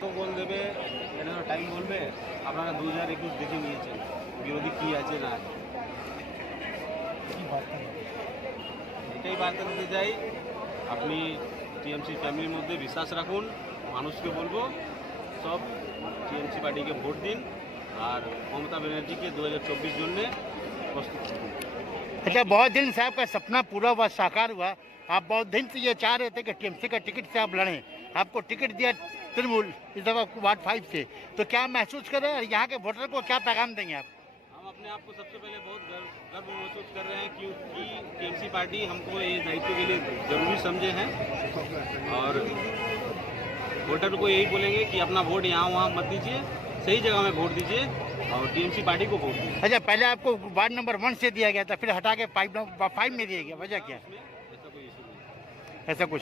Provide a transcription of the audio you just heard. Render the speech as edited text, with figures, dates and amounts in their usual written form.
তো গোল দেবে এটা তো টাইম বলবে। আপনারা 2021 দেখে নিয়েছেন বিরোধী কী আছে না আছে। এটাই বার্তা দিতে চাই, আপনি টিএমসি ফ্যামিলির মধ্যে বিশ্বাস রাখুন। মানুষকে বলবো সব টিএমসি পার্টিকে ভোট দিন আর মমता बनर्जी के 2024 জন্যে প্রস্তুত থাকুন। अच्छा, बहुत दिन से आपका सपना पूरा हुआ, साकार हुआ। आप बहुत दिन से ये चाह रहे थे कि टीएमसी का टिकट से आप लड़ें, आपको टिकट दिया तृणमूल इस दफा वार्ड 5 से, तो क्या महसूस कर रहे हैं और यहाँ के वोटर को क्या पैगाम देंगे आप? हम अपने आप को सबसे पहले बहुत गर्व महसूस कर रहे हैं क्योंकि टीएमसी पार्टी हमको ये दायित्व के लिए जरूरी समझे हैं और वोटर को यही बोलेंगे कि अपना वोट यहाँ वहाँ मत दीजिए, सही जगह में वोट दीजिए और टीएमसी पार्टी को वोट दीजिए। अच्छा, पहले आपको वार्ड नंबर 1 से दिया गया था, फिर हटा के 5 में दिया गया, वजह क्या? ऐसा कोई इशू नहीं। ऐसा कुछ